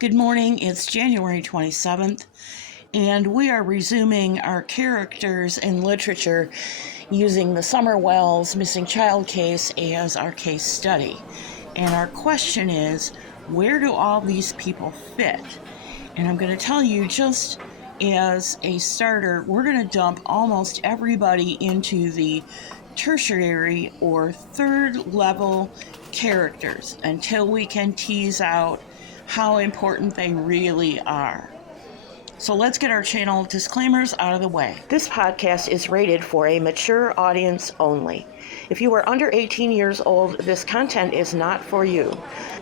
Good morning, it's January 27th, and we are resuming our characters in literature using the Summer Wells missing child case as our case study. And our question is, where do all these people fit? And I'm going to tell you, just as a starter, we're going to dump almost everybody into the tertiary or third level characters until we can tease out how important they really are. So let's get our channel disclaimers out of the way. This podcast is rated for a mature audience only. If you are under 18 years old, this content is not for you.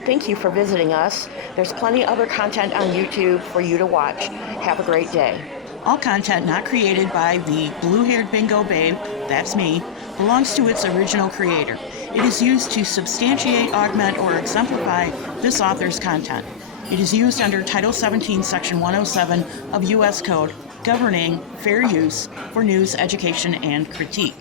Thank you for visiting us. There's plenty other content on YouTube for you to watch. Have a great day. All content not created by the blue-haired bingo babe, that's me, belongs to its original creator. It is used to substantiate, augment, or exemplify this author's content. It is used under Title 17, Section 107 of U.S. Code, governing fair use for news, education, and critique.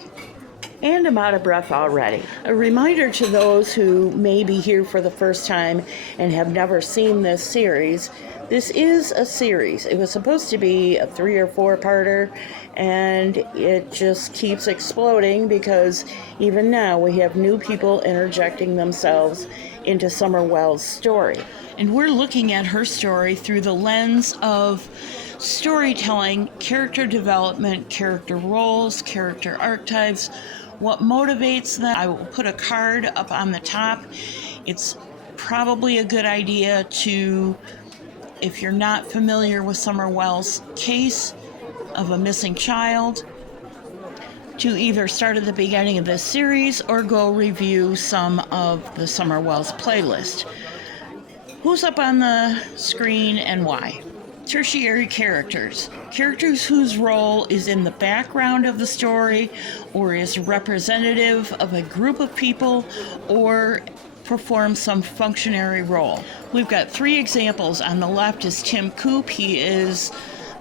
And I'm out of breath already. A reminder to those who may be here for the first time and have never seen this series, this is a series. It was supposed to be a 3 or 4-parter, and it just keeps exploding because even now we have new people interjecting themselves into Summer Wells' story. And we're looking at her story through the lens of storytelling, character development, character roles, character archetypes, what motivates them. I will put a card up on the top. It's probably a good idea to, if you're not familiar with Summer Wells' case of a missing child, to either start at the beginning of this series or go review some of the Summer Wells playlist. Who's up on the screen and why? Tertiary characters. Characters whose role is in the background of the story or is representative of a group of people or perform some functionary role. We've got 3 examples. On the left is Tim Coop. He is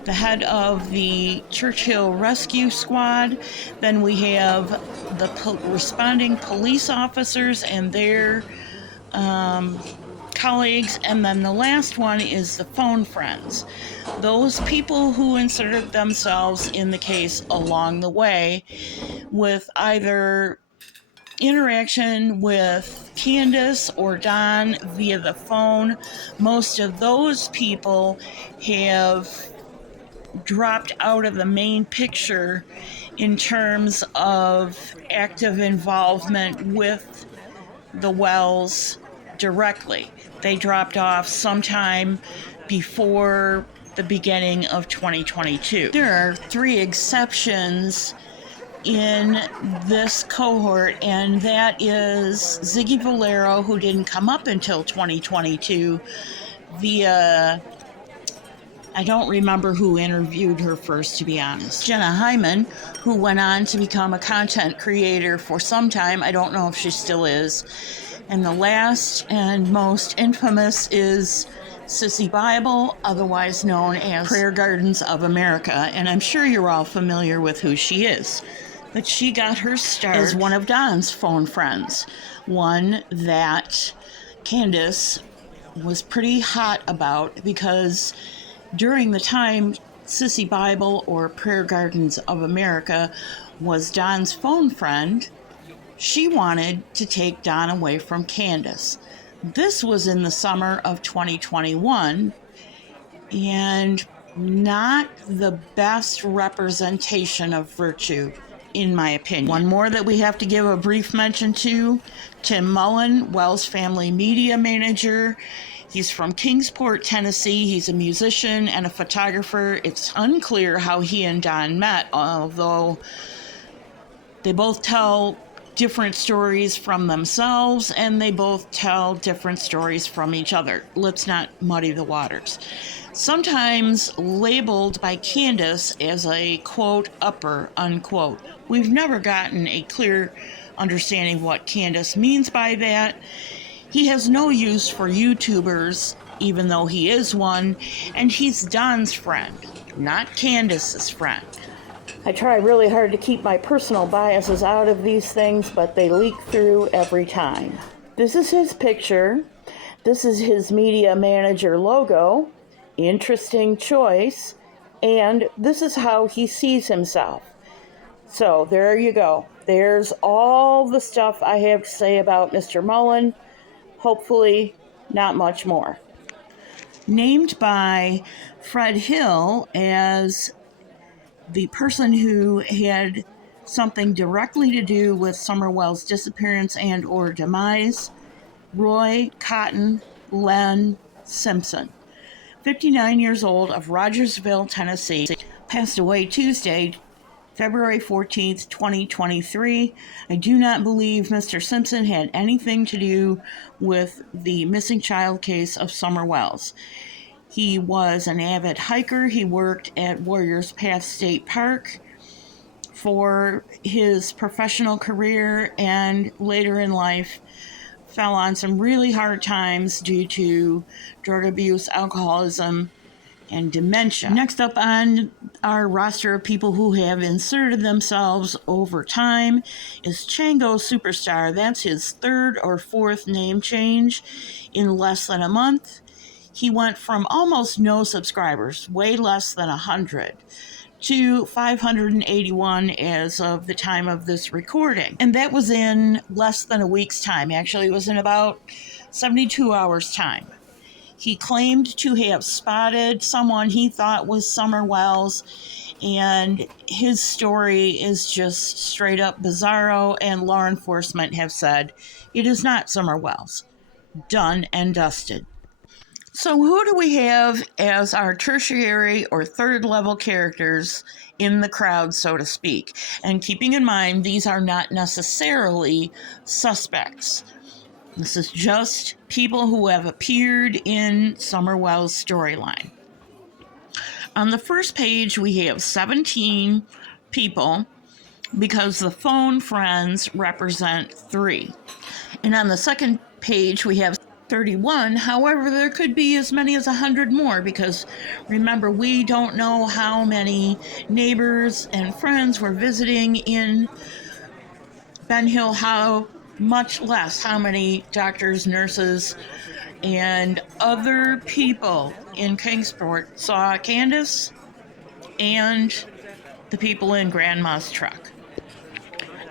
the head of the Churchill Rescue Squad. Then we have the responding police officers and their colleagues, and then the last one is the phone friends. Those people who inserted themselves in the case along the way with either interaction with Candace or Don via the phone. Most of those people have dropped out of the main picture in terms of active involvement with the Wells directly. They dropped off sometime before the beginning of 2022. There are 3 exceptions in this cohort, and that is Ziggy Valero, who didn't come up until 2022 via, I don't remember who interviewed her first, to be honest. Jenna Hyman, who went on to become a content creator for some time. I don't know if she still is. And the last and most infamous is Sissy Bible, otherwise known as Prayer Gardens of America. And I'm sure you're all familiar with who she is. But she got her start as one of Don's phone friends. One that Candace was pretty hot about because during the time Sissy Bible or Prayer Gardens of America was Don's phone friend, she wanted to take Don away from Candace. This was in the summer of 2021 and not the best representation of virtue, in my opinion. One more that we have to give a brief mention to, Tim Mullen, Wells Family Media Manager. He's from Kingsport, Tennessee. He's a musician and a photographer. It's unclear how he and Don met, although they both tell different stories from themselves, and they both tell different stories from each other. Let's not muddy the waters. Sometimes labeled by Candace as a, quote, upper, unquote. We've never gotten a clear understanding of what Candace means by that. He has no use for YouTubers, even though he is one, and he's Don's friend, not Candace's friend. I try really hard to keep my personal biases out of these things, but they leak through every time. This is his picture. This is his media manager logo. Interesting choice. And this is how he sees himself. So there you go. There's all the stuff I have to say about Mr. Mullen. Hopefully, not much more. Named by Fred Hill as the person who had something directly to do with Summerwell's disappearance and or demise, Roy Cotton Len Simpson, 59 years old, of Rogersville, Tennessee, passed away Tuesday, February 14th, 2023. I do not believe Mr. Simpson had anything to do with the missing child case of Summer Wells. He was an avid hiker. He worked at Warriors Path State Park for his professional career, and later in life fell on some really hard times due to drug abuse, alcoholism, and dementia. Next up on our roster of people who have inserted themselves over time is Chango Superstar. That's his third or fourth name change in less than a month. He went from almost no subscribers, way less than 100, to 581 as of the time of this recording. And that was in less than a week's time. Actually, it was in about 72 hours' time. He claimed to have spotted someone he thought was Summer Wells, and his story is just straight up bizarro, and law enforcement have said it is not Summer Wells. Done and dusted. So who do we have as our tertiary or third level characters in the crowd, so to speak? And keeping in mind, these are not necessarily suspects. This is just people who have appeared in Summer Wells' storyline. On the first page, we have 17 people because the phone friends represent 3. And on the second page, we have 31. However, there could be as many as 100 more because remember, we don't know how many neighbors and friends were visiting in Ben Hill, how much less how many doctors, nurses, and other people in Kingsport saw Candace and the people in Grandma's truck.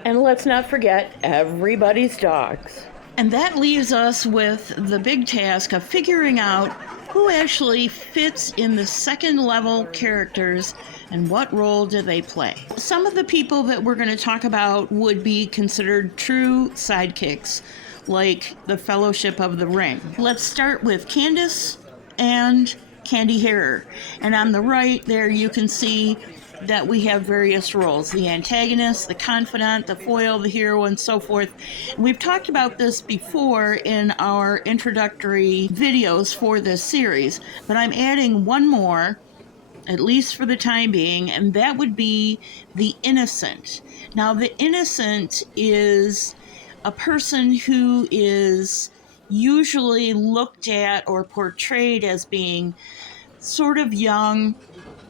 And let's not forget everybody's dogs. And that leaves us with the big task of figuring out who actually fits in the second level characters and what role do they play. Some of the people that we're going to talk about would be considered true sidekicks, like the Fellowship of the Ring. Let's start with Candace and Candy Harrer. And on the right there you can see that we have various roles: the antagonist, the confidant, the foil, the hero, and so forth. We've talked about this before in our introductory videos for this series, but I'm adding one more, at least for the time being, and that would be the innocent. Now, the innocent is a person who is usually looked at or portrayed as being sort of young,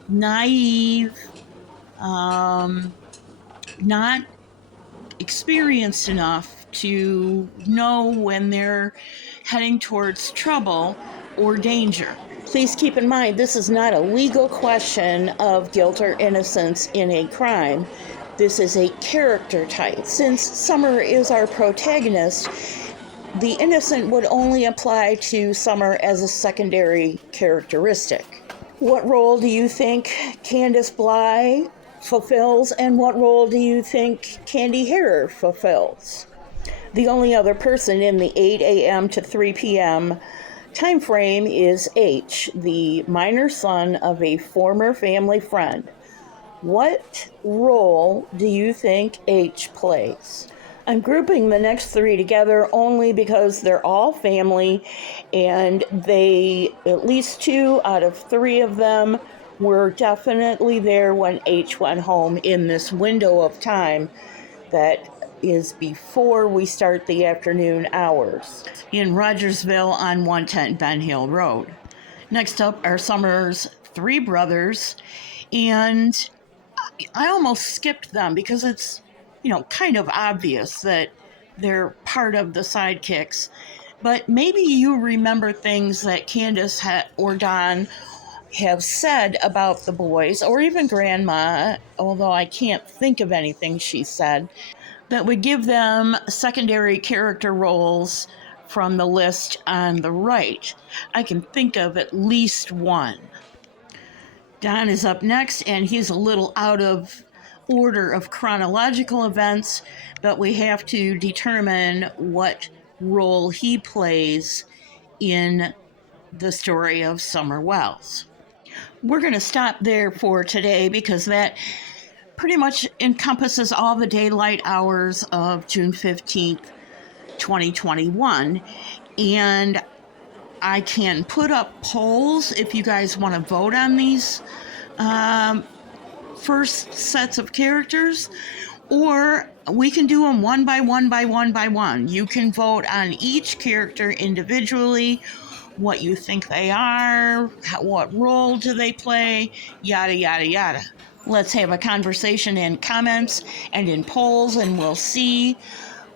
naive, not experienced enough to know when they're heading towards trouble or danger. Please keep in mind, this is not a legal question of guilt or innocence in a crime. This is a character type. Since Summer is our protagonist, the innocent would only apply to Summer as a secondary characteristic. What role do you think Candace Bly fulfills, and what role do you think Candy Harrer fulfills? The only other person in the 8 a.m. to 3 p.m. time frame is H, the minor son of a former family friend. What role do you think H plays? I'm grouping the next 3 together only because they're all family, and at least 2 out of 3 of them were definitely there when H went home in this window of time that is before we start the afternoon hours in Rogersville on 110 Ben Hill Road. Next up are Summer's 3 brothers, and I almost skipped them because it's, kind of obvious that they're part of the sidekicks. But maybe you remember things that Candace or Don have said about the boys, or even Grandma, although I can't think of anything she said, that would give them secondary character roles from the list on the right. I can think of at least one. Don is up next, and he's a little out of order of chronological events, but we have to determine what role he plays in the story of Summer Wells. We're going to stop there for today because that pretty much encompasses all the daylight hours of June 15th, 2021. And I can put up polls if you guys want to vote on these first sets of characters, or we can do them one by one by one by one. You can vote on each character individually, what you think they are, what role do they play, yada, yada, yada. Let's have a conversation in comments and in polls, and we'll see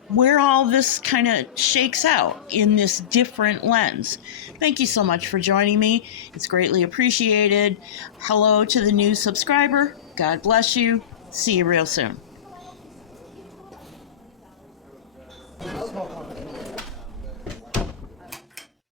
where all this kind of shakes out in this different lens. Thank you so much for joining me. It's greatly appreciated. Hello to the new subscriber. God bless you. See you real soon.